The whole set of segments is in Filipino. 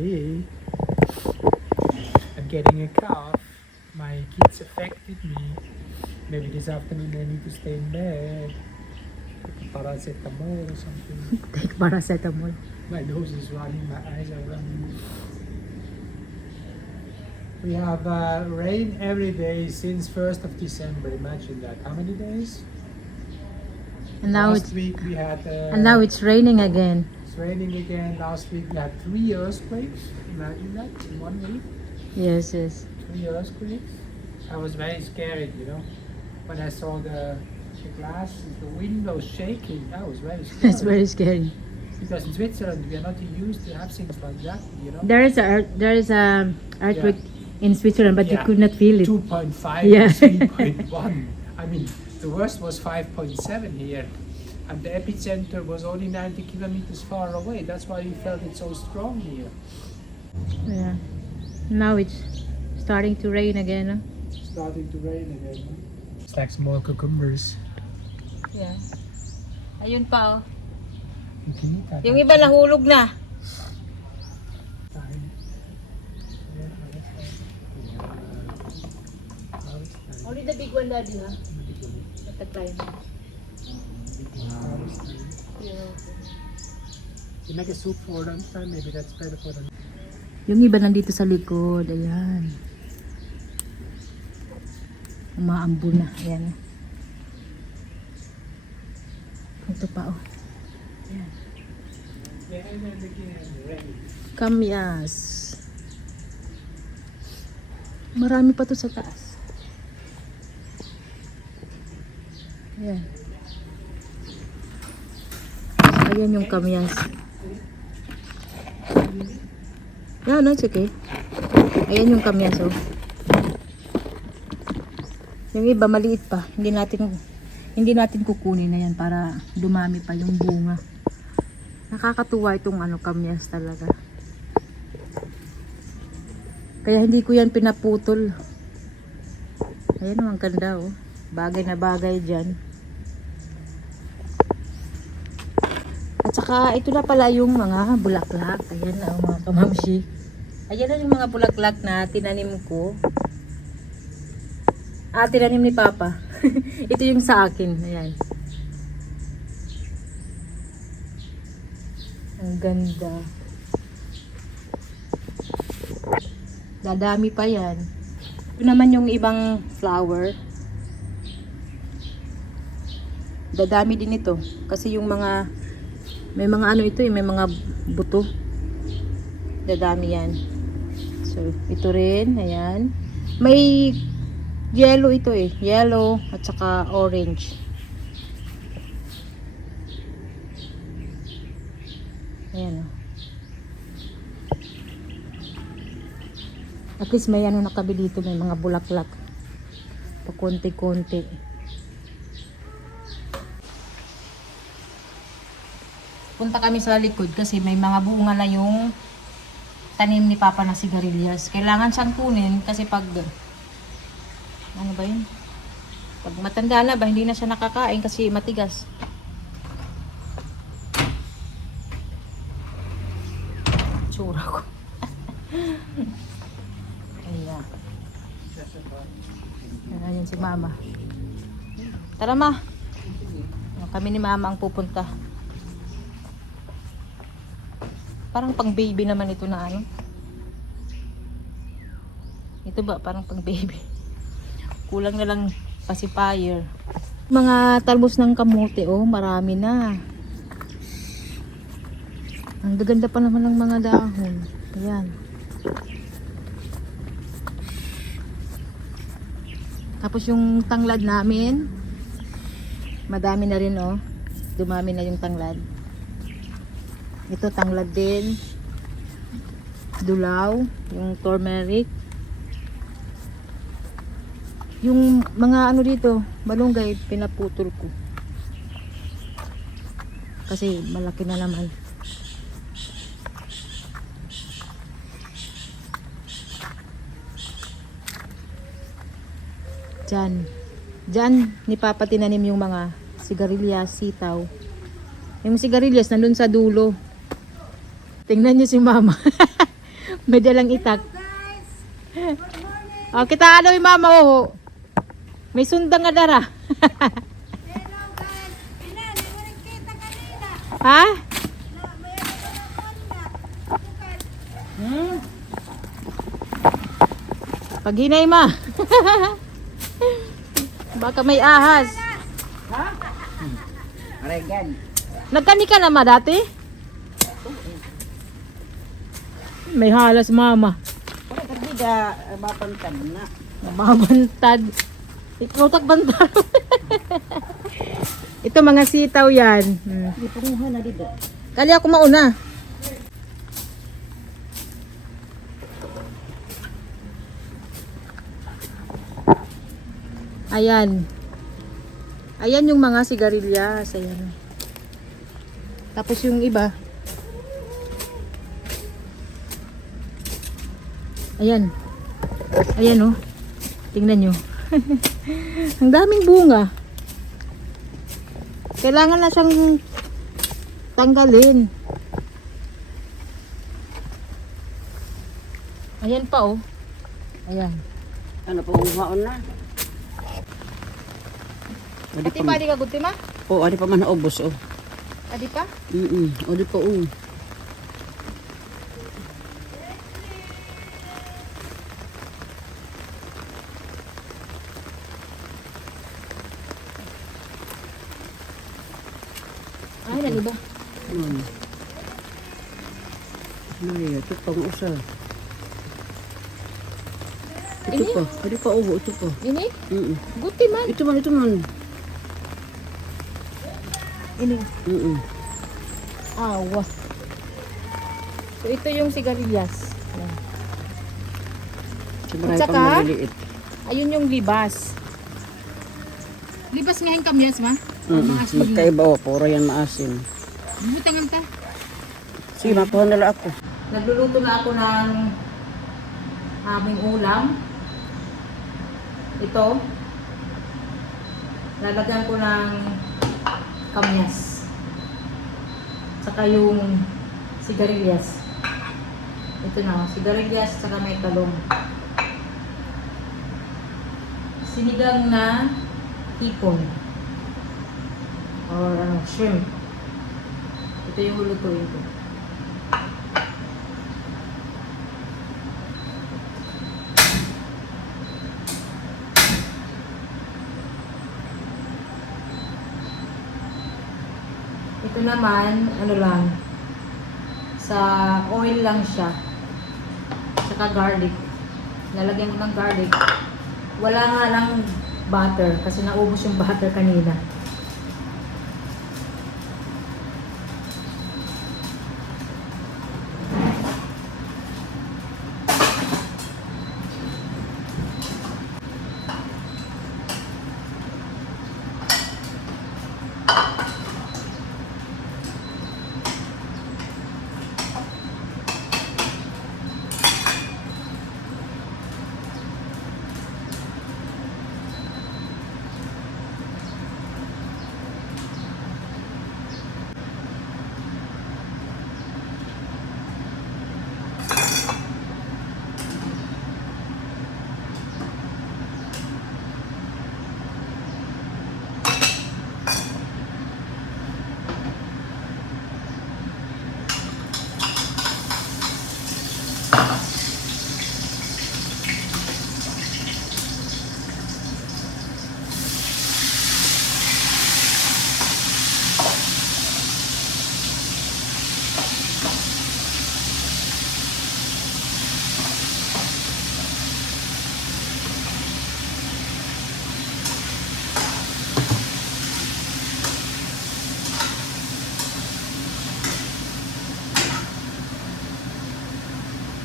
Hey, I'm getting a cough. My kids affected me. Maybe this afternoon I need to stay in bed. Take paracetamol or something. Take paracetamol. My nose is running, my eyes are running. We have rain every day since 1st of December. Imagine that. How many days? And now Last week we had. and now it's raining again. It's raining again. Last week we had 3 earthquakes. Imagine that in 1 week. Yes, yes. 3 earthquakes. I was very scared, when I saw the glass, the windows shaking. I was very scared. It's very scary. Because in Switzerland we are not used to have things like that, There is a earthquake in Switzerland, but you Yeah. could not feel it. 2.5 Yeah. 3.1. I mean, the worst was 5.7 here. And the epicenter was only 90 kilometers far away. That's why we felt it so strong here. Yeah. Now it's starting to rain again. Huh? Starting to rain again. It's like small cucumbers. Yeah. Ayun pa oh. Yung iba nahulog na. Only the big one, Daddy, ha? At the time. You make a soup for lunchtime, maybe that's better for them. Yung iba nandito sa likod. Ayan. Umaambo na. Ayan. Ito pa, oh. Ayan. Kamyas. Marami pa to sa taas. Ayan. Ayan yung kamyas. Yeah, no, it's okay. Ayan yung kamyas, oh. Yung iba maliit pa. Hindi natin kukunin na yan para dumami pa yung bunga. Nakakatuwa itong kamyas talaga. Kaya hindi ko yan pinaputol. Ayan, ang ganda, oh. Bagay na bagay dyan. At saka ito na pala yung mga bulaklak. Ayan na, mga kamamshi. Ayan na yung mga bulaklak na tinanim ko. Tinanim ni Papa. Ito yung sa akin. Ayan. Ang ganda. Dadami pa yan. Ito naman yung ibang flower. Dadami din ito. Kasi yung mga may mga ito may mga buto. Dadami yan. So, ito rin. Ayan. May yellow ito Yellow at saka orange. Ayan, oh. At least may nakabi dito. May mga bulaklak. Pakunti-kunti. Punta kami sa likod kasi may mga bunga na yung tanim ni Papa na sigarilyas. Kailangan siyang kunin kasi pag ano ba yun? Pag matanda na ba, hindi na siya nakakain kasi matigas. Tsura ko. Ayan. Ayan si Mama. Tara, Ma. Kami ni Mama ang pupunta. Parang pang baby naman ito na Ito ba parang pang baby? Kulang na lang pacifier. Mga talbos ng kamote, oh, marami na. Ang gaganda pa naman ng mga dahon. Ayan. Tapos yung tanglad namin, madami na rin, oh. Dumami na yung tanglad. Ito tanglad din. Dulaw, yung turmeric. Yung mga dito, malunggay, pinaputol ko. Kasi malaki na naman. Diyan ni Papa tinanim yung mga sigarilyas, sitaw. Yung sigarilyas nandun sa dulo. Tingnan niyo si Mama. May dalang itak. Oh, kita ano yung mama oh. May sundang nga dara. Ha? Pag hinay ma. Baka may ahas. Aregan. Nagkani ka na ma dati? May halas mama. Hindi ka mapantad na. Mabantad. Ikutak bantad. Ito mga sitaw yan. Hindi panguha na dito. Kali ako mauna. Ayan. Ayan yung mga sigarilyas. Ayan. Tapos yung iba. Ayan. Ayan oh. Tingnan nyo. Ang daming bunga. Kailangan na siyang tanggalin. Ayan pa oh. Ayan. Ano panguhaon na? Ati pa di ka guti ma? Oo, adi pa man naubos oh. Adi pa? Adi pa oh. Ay, naliba. Ay, ito pang usa. Ini? Ito pa. Adi pa oh, ito pa. Ini? Mm. Guti man. Ito man, ito man. Ini. Awa. So ito yung sigarilyas. Ayan. Sumray At saka? pang maliliit. Ayun yung libas. Libas ngayon kamyas ma? Maasim. Magkaiba oh, puro yan maasim. Butangan ta. Sige, mapuha nila ako. Nagluluto na ako ng aming ulam. Ito. Lalagyan ko ng kamyas. Saka yung sigarilyas. Ito na, sigarilyas saka may talong. Sinigang na hipon. Or shrimp. Ito yung hulutuin ko. Ito naman, ano lang, sa oil lang siya. Saka garlic. Lalagyan ko ng garlic. Wala nga lang butter kasi naubos yung butter kanina.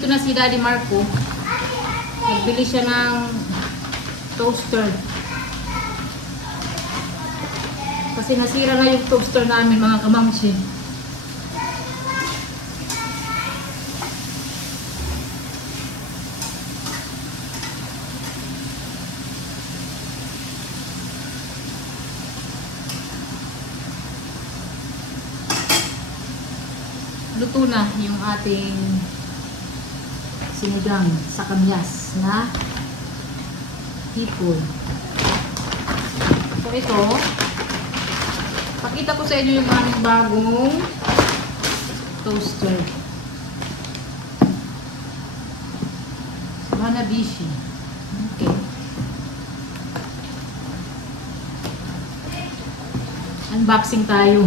Ito na si Daddy Marco. Nagbili siya ng toaster. Kasi nasira na yung toaster namin mga kamamsi. Luto na yung ating sinigang sa kamyas na hipon. So ito, pakita ko sa inyo yung aming bagong toaster. Hanabishi. Okay. Unboxing tayo.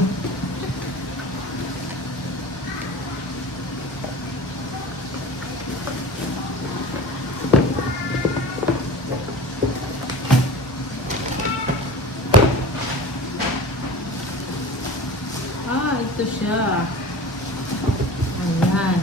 Ito siya. Ayan.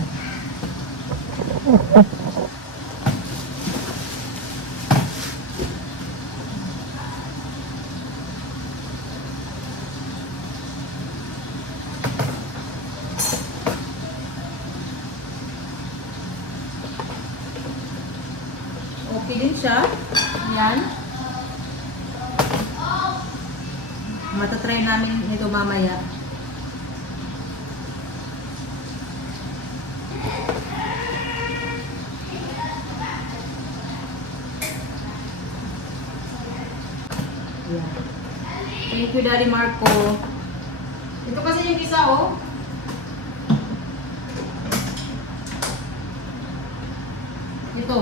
Okay din siya. Ayan. Matatry namin ito mamaya. Ayan. Thank you, Daddy Marco. Ito kasi yung isa, oh. Ito.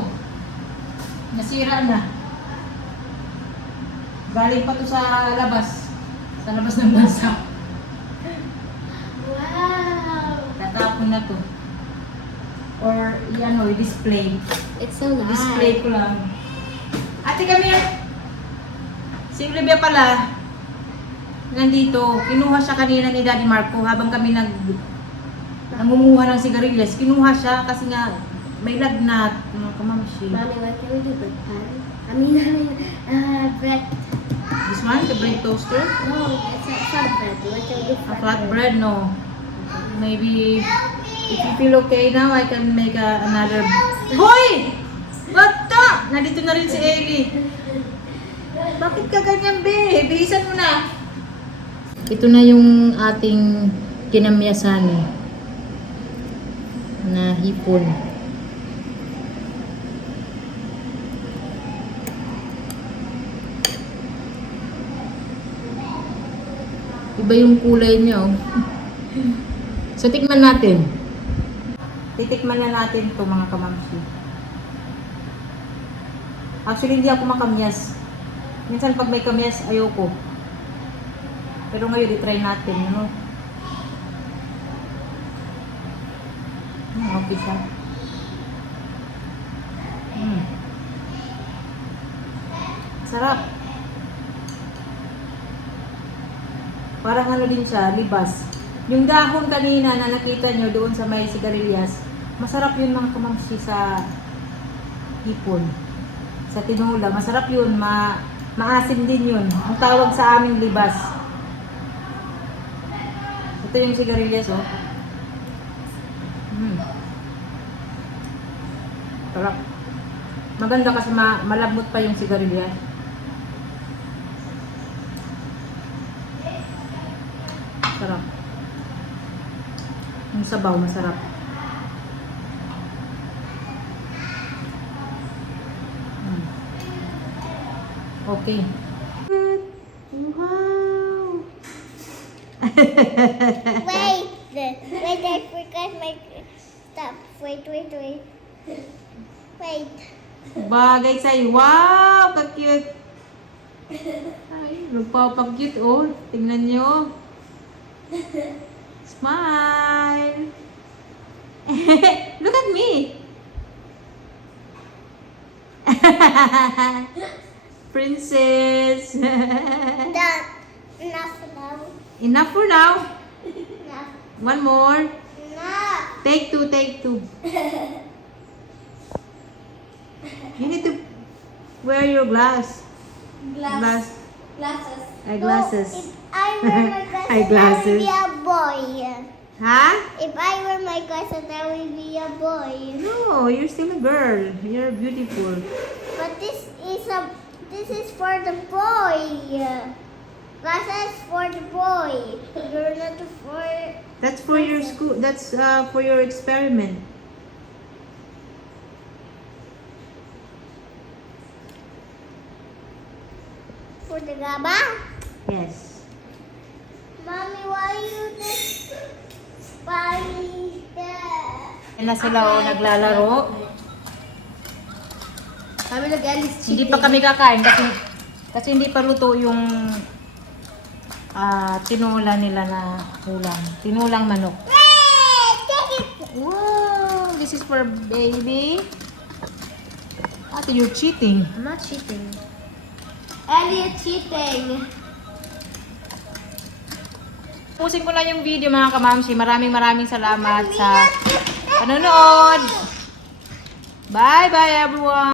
Nasira na. Galing pa to sa labas. Sa labas ng bansa. Wow! Tatapon na to. Or, yan o, display. It's so nice. Display ko lang. Ate, come here. Si Olivia pala, nandito. Kinuha siya kanina ni Daddy Marco habang kami nangunguha ng sigarilyas. Kinuha siya kasi nga may lagnat. Mga kamamshi. Mommy, what can we do with pan? I mean, bread. This one, the bread toaster. No, it's a flat bread. What can we do A flat bread, no. Maybe, if you feel okay now, I can make another... Hoy! Bata! Nandito na rin si Ellie. Bakit ka ganyan, be? Bihisan mo na. Ito na yung ating kinamyasan na hipon. Iba yung kulay niya, oh. So, tikman natin. Titikman na natin ito, mga kamamsi. Actually, hindi ako makamyas. Minsan pag may kamyas, ayoko. Pero ngayon, i-try natin, ano? Okay siya. Sarap. Parang ano din siya, libas. Yung dahon kanina na nakita nyo doon sa may sigarilyas, masarap yun mga kamamsi sa hipon. Sa tinula, masarap yun, maasim din yun. Ang tawag sa aming libas. Ito yung sigarilyas, oh. Sarap. Maganda kasi malambot pa yung sigarilyas. Sarap. Yung sabaw, masarap. Okay. Wow! Wait! Wait, I forgot my... Stop. Wait. Wait. Bagay sa'yo. Wow! Ka-cute! Ay, nagpapag-cute, oh. Tingnan nyo. Smile! Look at me! Princess! Done. Enough now. Enough for now. Enough. One more. Enough. Take two. You need to wear your glass. Glass. Glasses. Eyeglasses. No, if I wear my glasses, Eyeglasses. I will be a boy. Huh? If I wear my glasses, I will be a boy. No, you're still a girl. You're beautiful. But this is for the boy. Glasses for the boy. You're not for... That's for your school. That's for your experiment. for the gaba? Yes. Mommy, why you just buy the... Yan na sila oh, naglalaro. Kami nag-alis Hindi pa kami kakain kasi hindi pa luto yung tinula nila na ulam. Tinulang manok. Take it! Wow, this is for baby. Ate, you're cheating. I'm not cheating. Elliot cheating. Pusin ko na yung video mga kamamsi. Maraming salamat sa panonood. Bye everyone.